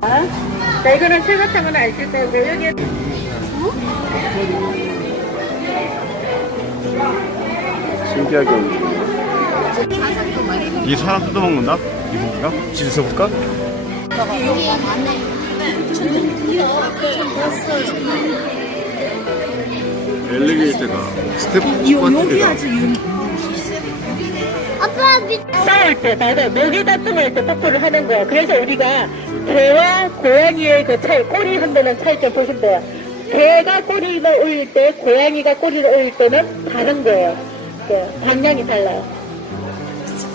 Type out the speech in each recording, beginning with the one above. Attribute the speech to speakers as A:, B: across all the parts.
A: 자, 이거는 실버탕은 아실 거고, 여기
B: 신기하게. 이 사람 뜯어먹는다? 이 고기가? 집에서 볼까?
C: 여기 안에
D: 저는
B: 엘리게이터가 스텝 여기 아주
D: 유
A: 싸울 때, 나도 먹이 다툼할 때 뽀뽀를 하는 거야. 그래서 우리가 개와 고양이의 그 차이, 꼬리 한다는 차이점 보시면 돼요. 개가 꼬리를 올릴 때, 고양이가 꼬리를 올릴 때는 다른 거예요. 그 방향이 달라요.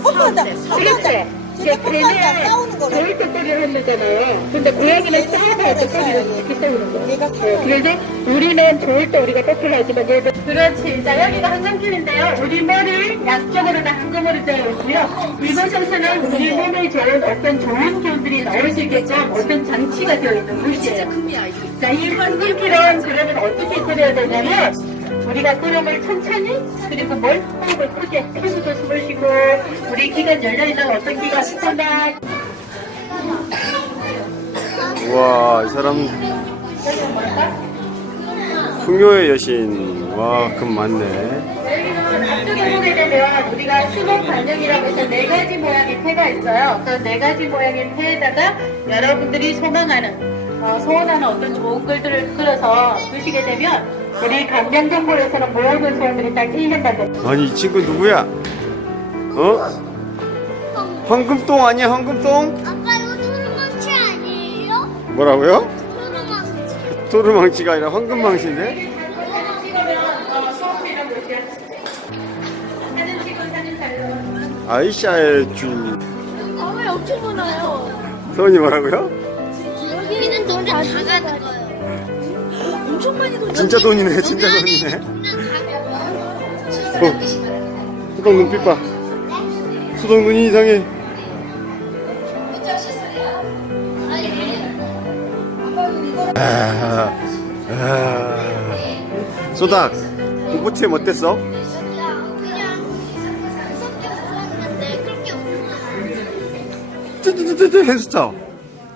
E: 뽀뽀한다. 진
A: 짜 뽀뽀한다
E: 싸우는 거를
A: 저럴 때 꼬리를 흔들잖아요. 근데 고양이는 싸움할 때 꼬리를 이렇게 세우는 거예요.
E: 내가 네,
A: 그래서 우리는 좋을 때 우리가 뽀뽀를 하지만 얘도 그렇지. 자, 여기가 한강길인데요. 우리 머리를 양쪽으로는 한꺼번에 되어 있고요. 이곳에서는 우리 몸에 좋은 어떤 좋은 기운들이 나올 수 있게끔 어떤 장치가 되어 있는 곳이에요. 자, 이 한강길은 그러면 어떻게 끓여야 되냐면 우리가 끓음을 천천히 그리고 뭘 호흡을 크게 크게 숨을 쉬고 우리 기관 열려있는 어떤 기가 스탄다
C: 우와,
B: 이 사람 풍요의 여신. 와, 금 많네.
A: 앞쪽에 보게 되면 우리가 수목 반영이라고 해서 네 가지 모양의 패가 있어요. 그 네 가지 모양의 패에다가 여러분들이 소망하는 어, 소원하는 어떤 좋은 글들을 끌어서 쓰시게 되면 우리 강명정보에서는 모든 소원들이 다 이행된다.
B: 아니, 이 친구 누구야?
C: 어? 황금똥
B: 아니야, 황금똥?
C: 아빠 이거 토르망치 아니에요?
B: 뭐라고요?
C: 토르망치
B: 토르망치가 아니라 황금망치인데?
A: 사진 찍으면 어, 소원이라고 이렇게 사진 찍고 사진 잘
B: 나와. 아이샤의 주인.
D: 아왜 엄청 많아요
B: 소원이 뭐라고요?
D: 여기는 돈다 가는 거예요 엄청 많이 돈 진짜 돈이네,
B: 진짜 돈이네. 어, 수동 눈빛 봐. 수동 눈이 이상해. 아, 아. 소닥, 공포팀 어땠어? 햄스터.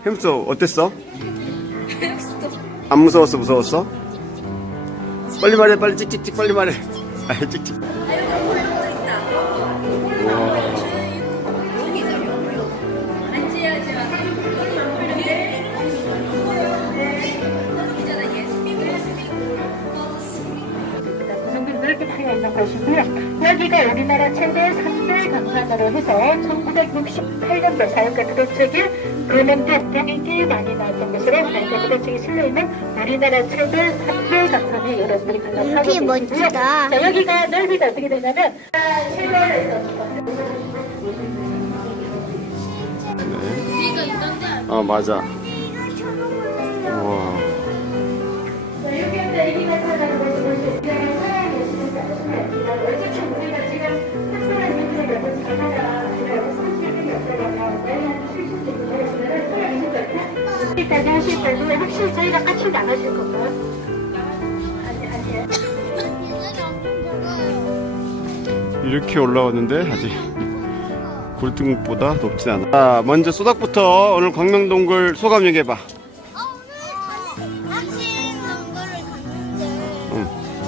B: 햄스터 어땠어? 안 무서웠어, 무서웠어? 빨리 말해, 빨리 찍찍찍, 빨리 말해. 아, 찍찍.
A: 여기가 우리나라 최대 3 대 강산으로 해서 1968년도 자연과 도덕책에 금연도 등이 꽤 많이 나왔던 것으로 자연과 도덕책에 실려있는 우리나라 최대 3대 강산에 여러분들이 관람하고 계시고요. 자, 여기가 넓이가 어떻게 되냐면 실내에서
B: 아, 맞아.
A: 생겼다. 여기까지 하실 때도 혹시 저희가? 아니, 아니에요.
C: 얘들이 엄청 작아요
B: 이렇게 올라왔는데 아직 골등목보다 높진 않아. 자, 먼저 소닥부터 오늘 광명동굴 소감 얘기해봐. 어,
C: 오늘 아침 농구를 갔는데 응. 어,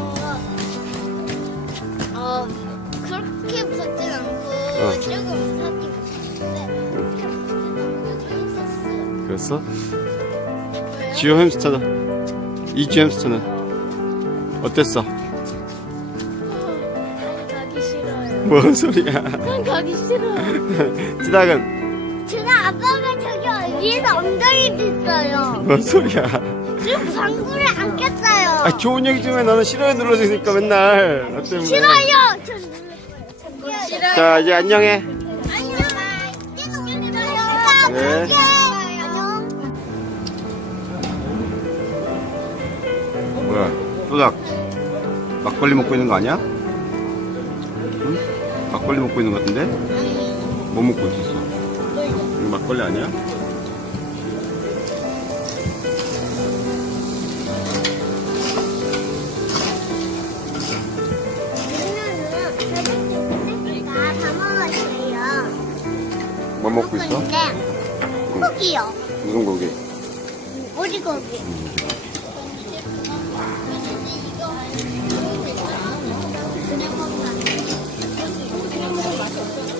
C: 어 그렇게 무섭진 않고 어. 조금 무섭긴 무섭는데
B: 그렇게
C: 무섭진 않고 재밌었어요.
B: 그랬어? 지오 햄스터는 이지 햄스터는 어땠어?
D: 가기 싫어요.
B: 뭔 소리야? 난
D: 가기 싫어요.
B: 지닥은
C: 준아 아빠가 저기 위에서 엉덩이 있어요.
B: 뭔 소리야?
C: 지금 방구를 안 꼈어요. 아
B: 좋은 얘기 좀 해. 나는 싫어요 눌러주니까 맨날. 나 때문에. 싫어요.
C: 전 누를 거예요. 싫어요. 자
D: 이제
B: 안녕해.
C: 안녕. 네.
B: 소닥 막걸리 먹고 있는 거 아니야? 응? 막걸리 먹고 있는 거 같은데? 뭐 먹고 있었어? 이거 막걸리 아니야? 뭐 먹고 있어?
C: 고기요.
B: 무슨 고기?
C: 돼지고기. 本来是一个很优惠的，然后然后当时现在换款，就是。